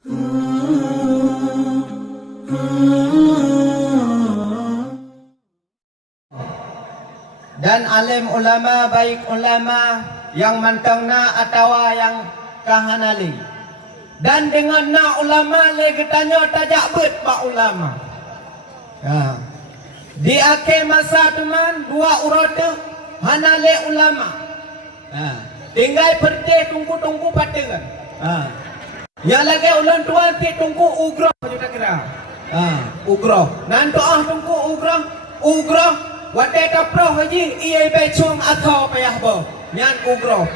Dan alim ulama baik ulama yang mantangna atau yang kahanali. Dan dengan na ulama lagi tanya tajak bet pak ulama. Di akhir masa teman dua urata hanale ulama. Tinggal pergi tunggu patakan. Yang lagi ulang tuan ti tunggu ugrah kita kira. Ugrah. Nanti tunggu ugrah. Wadai kaproh haji ia becung atau payah bo. Nyan ugrah.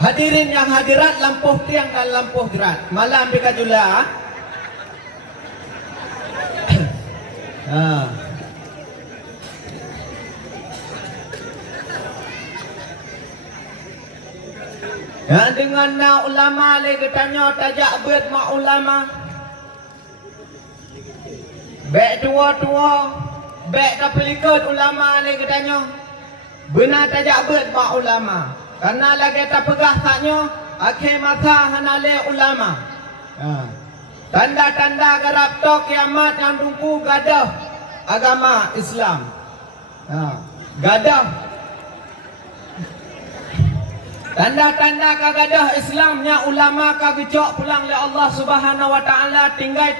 Hadirin yang hadirat lampuh tiang dan lampuh gerat. Malam bika jula. Dan dengan na ulama lagi tanya tajak bet mak ulama. Bek tua-tua. Bek kapelikat ulama lagi tanya. Benar tajak bet mak ulama. Karena lagi tak pegah taknya. Akhir masa hanale ulama. Tanda-tanda garap tok kiamat yang tunggu gadah agama Islam. Gadah. Tanda-tanda kagadah Islamnya ulama kagejok pulang oleh Allah Subhanahu wa taala tinggal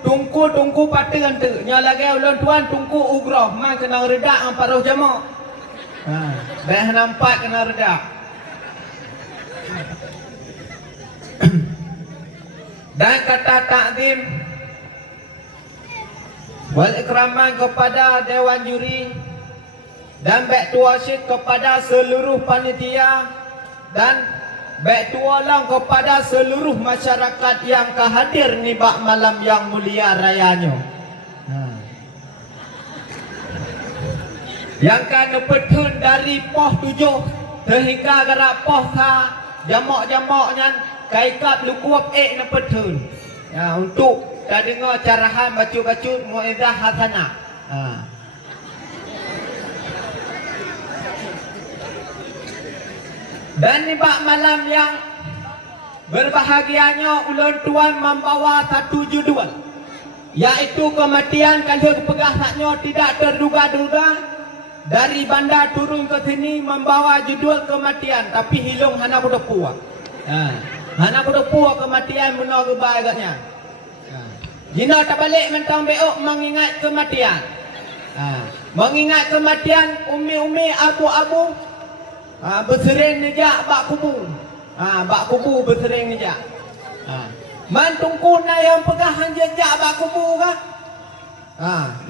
tunggu patakan tu. Nya lagi ulun tuan tunggu ugrah mai kena redak ang paruh jamak. Dah nampak kena redak. Dan kata takdim wal ikraman kepada dewan juri dan baik tuasyid kepada seluruh panitia dan baik tualang kepada seluruh masyarakat yang kehadir ni bak malam yang mulia rayanya. Yang kan petun dari poh 7 sehingga gerak poh sa jamak-jamaknya kaikat lukuap na petun. Untuk tak dengar carahan baca-baca muizah hasanah. Dan ni bak malam yang berbahagianya ulun tuan membawa satu judul, yaitu kematian kalau pegasaknya tidak terduga-duga dari bandar turun ke sini membawa judul kematian, tapi hilung hana budepua. Hana budepua kematian benar gebai agaknya. Jina tak balik mentang beok mengingat kematian. Mengingat kematian umi-umi abu-abu. Bersering nejak bak kubu. Bak kubu bersering nejak. Man tungku na yang pegahan jejak bak kubu kah?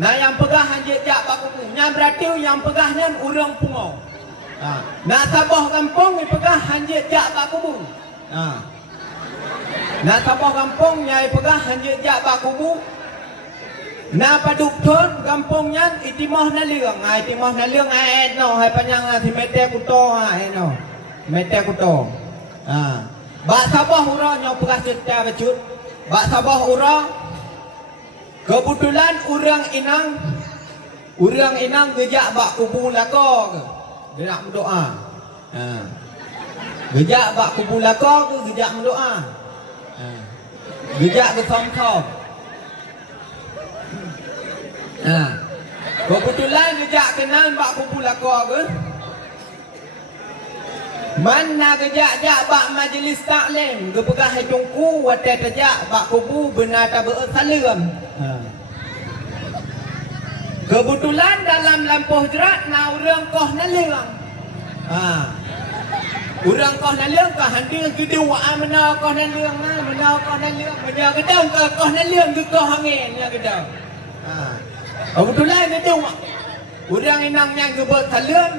Na yang pegahan jejak bak kubu. Yang berarti yang pegahnya urang pungau. Na sabah kampung ni pegahan jejak bak kubu. Na sabah kampung nyai pegahan jejak bak kubu. Na paduk thon kampungnya itimah na liang. Itimah na liang no hai panjang si mete kuto no. Mete kuto. Bak sabah ura nyo pegas cerita becut. Bak sabah ura kebetulan urang inang gejak bak kubu lako ke. Dia nak berdoa. Gejak bak kubu lako ke gejak berdoa. Gejak ke som-som. Kebetulan gejak kenal bak kubu lako ke. Mana gejak bak majlis taklim gepegah tungku watai tajak bak kubu benar tak bersalam. Kebetulan dalam lampuh jerat na urang koh na leang. Urang koh na leang ka handi kedua mana koh na leang mana koh na leang mana gedang ka koh na leang ke koh angin ya gedang. Kebetulan itu urang inangnya gebet salam.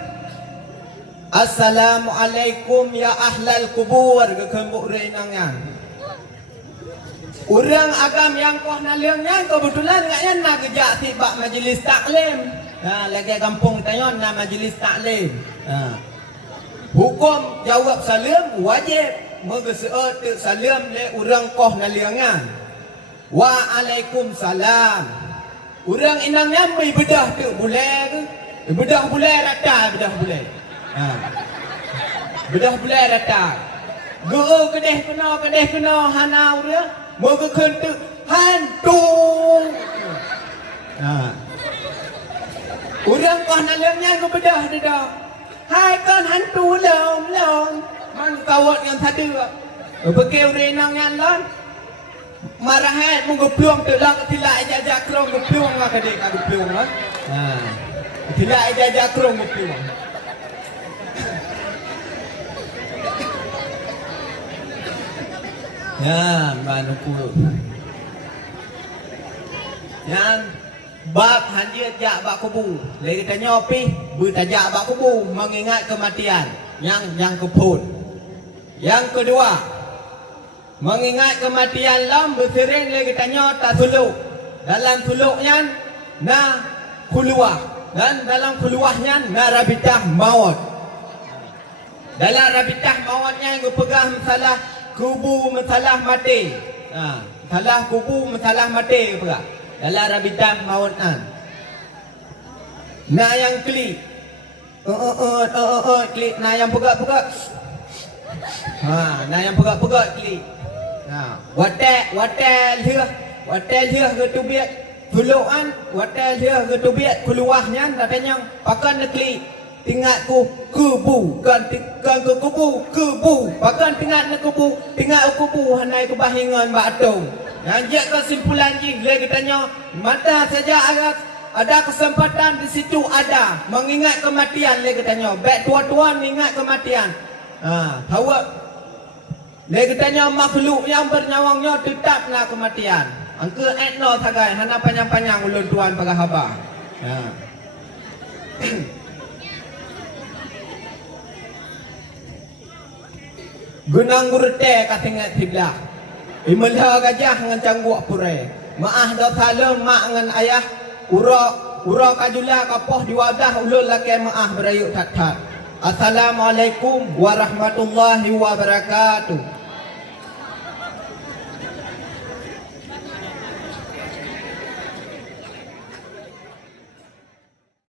Assalamualaikum ya ahlal kubur ke kembuk inangnya. Urang agam yang koh naliangnya kebetulan ngaknya nak kejak tibak majlis taklim. Lagi kampung tanya na majlis taklim. Hukum jawab salam wajib mengeseut salam le urang koh naliangnya. Waalaikumsalam. Urang inangnya mai bedah tu boleh ke? Bedah boleh rata bedah boleh. Bedah boleh rata. Gua kedeh kena hanau dia. Moga kentu hantu. Nah. Urang kau nak lemnya kau bedah dah. Hai kan hantu long. Man kawat yang tadi. Pakai urenang yang lon. Marahat moga peluang tu lah tilak jajak krong ke peluang lah kedek aku peluang lah. Nah. Tilak jajak krong ke peluang. Ya, manuku. Yang bab hanjir jak bab kubu. Lagi tanya api, bertajak bab kubu mengingat kematian yang kepun. Yang kedua, mengingat kematian lam bersering lagi tanya tak suluk. Dalam suluknya na khuluwah dan dalam khuluwahnya na rabitah maut. Dalam rabitah mautnya yang pegang masalah kubu masalah mati. Salah kubu masalah mati pula. Dalam rabitah mautan. Nak yang klik. Klik. Nak yang pegat-pegat. Nak yang pegat-pegat klik. Watel dia ke tubiat tuluan. Watel dia ke tubiat keluarnya. Katanya pakai nak klik. Tingat ku kubu kan ke kubu bahkan tingat nak kubu tingat kubu hanai kebahingan batung yang dia kesimpulan ji lagi tanya mata saja ada kesempatan di situ ada mengingat kematian lagi tanya baik tua-tua mengingat kematian tahu lagi tanya makhluk yang bernyawa tetap nak kematian angka etno sagai hana panjang-panjang ulun tuan pada haba Gunang gurute katingat tiblah. Imelha gajah dengan cangguak pure. Maah dah salam mak dengan ayah. Ura kajula kapoh diwadah ulul laki maah berayuk tat-tat. Assalamualaikum warahmatullahi wabarakatuh.